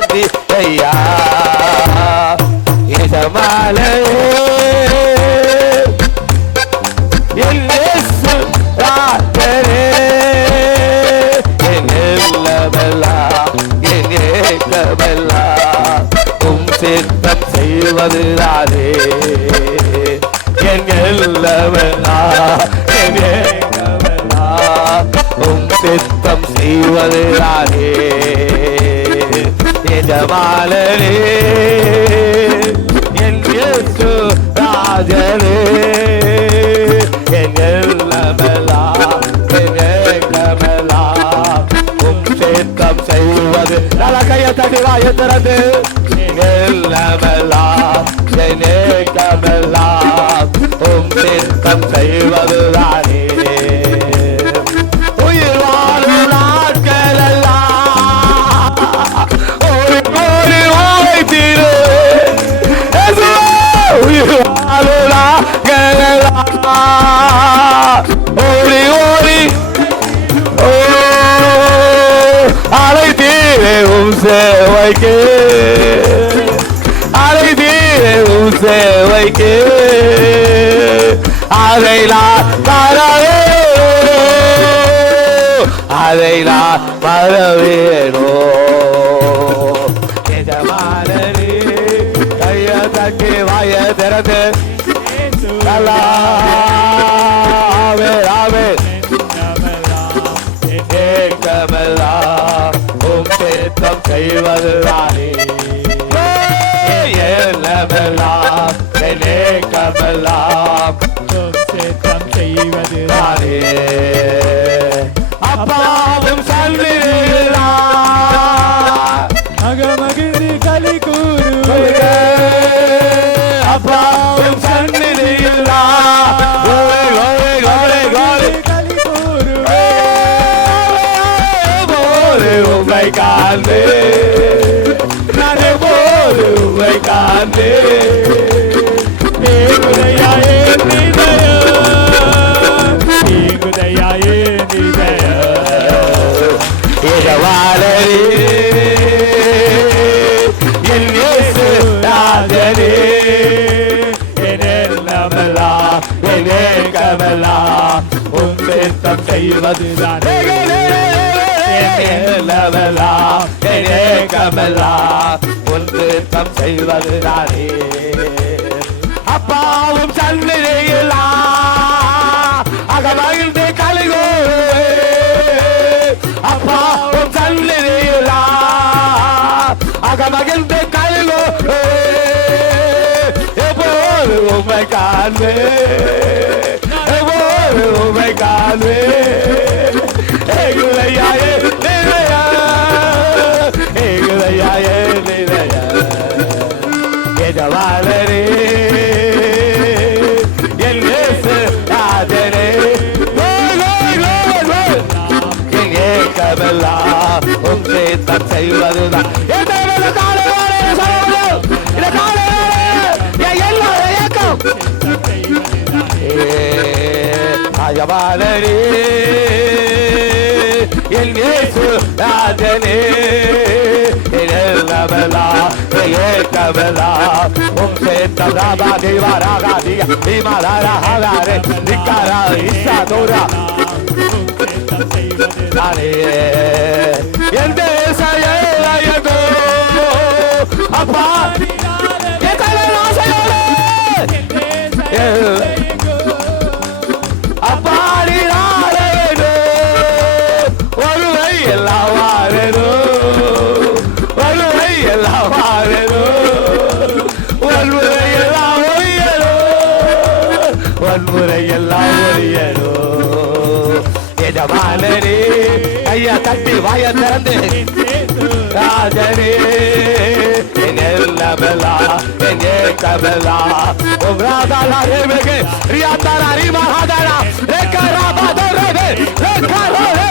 வந்தி ஐயா எஜமானே என் இயேசு ராஜனே என் எல்லமெல்லாம் என் ஏக்கமெல்லாம் உம் சித்தம் செய்வதுதானே என் எல்லமெல்லாம் என் ஏக்கமெல்லாம் உம் சித்தம் செய்வதுதானே எஜமானனே என் இயேசு ராஜனே என் எல்லமெல்லாம் என் ஏக்கமெல்லாம் உம் சித்தம் செய்வது நல்ல கையை தட்டி வாயை திறந்து என் எல்லமெல்லாம் என் ஏக்கமெல்லாம் உம் சித்தம் செய்வதுதானே உயிர் வாழும் நாட்களெல்லாம் ஒரு கோடி ஓய்த்திரு உயிர் வாழும் நாட்களெல்லாம் ஓடி ஓடி அழைத்தீரே உம் சேவைக்கு அழைத்தீரே உம் சேவைக்கு அதை நான் மறவே அதை நான் மறவேனோ எஜமானனே கைய தட்டி வாய திறந்து உம் சித்தம் செய்வதுதானே எல்லமெல்லாம் எனக்கமெல்லாம் உம் சித்தம் செய்வதுதானே அப்பாவும் சந்திரா மகமகிழ்ந்து களி கூறுவே அப்பாவும் சந்திரா கோலே கோலே கோலே கோலே களி கூறுவே போது உம்மை காண்பே நானே போது உம்மை காண்பே ஏகுதையாயே நிதய ஏகுதையாயே நிதய எஜமானனே என் இயேசு ராஜனே என் எல்லமெல்லாம் என் ஏக்கமெல்லாம் உம் சித்தம் செய்வதுதானே என் எல்லமெல்லாம் என் ஏக்கமெல்லாம் உம் சித்தம் செய்வதுதானே அப்பாவும் சந்நிதியிலா அகமகிழ்ந்து கலிகூறுவே அப்பாவும் சந்நிதியிலா அகமகிழ்ந்து கலிகூறுவே எப்போது உம்மை காண்பே எப்போது உம்மை காண்பே ஏகுதையாயே நிலையா ஏகுதையாயே நிலையா எஜமானனே என் இயேசு ராஜனே என் ஏக்கமெல்லாம் உம் சித்தம் செய்வதுதான் எஜமானனே என் இயேசு ராஜனே என் எல்லமெல்லாம் என் ஏக்கமெல்லாம் உம் சித்தம் ராபா தேவா ராகா தியா தீமாரா ஹாரே நிக்காரா இசாதோரா நானே என் தேசையோ அப்பா எத்தனை ஆசையோடு அப்பாடி நாடேனோ ஒருவை எல்லாம் வாரேனோ ஒருவை எல்லாம் வாரேனோ ஒருமுறை எல்லாம் ஒழியனோ ஒருமுறை எல்லாம் ஒழியனோ எஜமானனே கையா தட்டி வாய திறந்து ராஜனே என் எல்லமெல்லாம் என் ஏக்கமெல்லாம் உம் ராதாலா ரேமெகே ரியாதாலா ரிமஹாதாலா ரெக்கராபாதோரே ரெக்கரோரே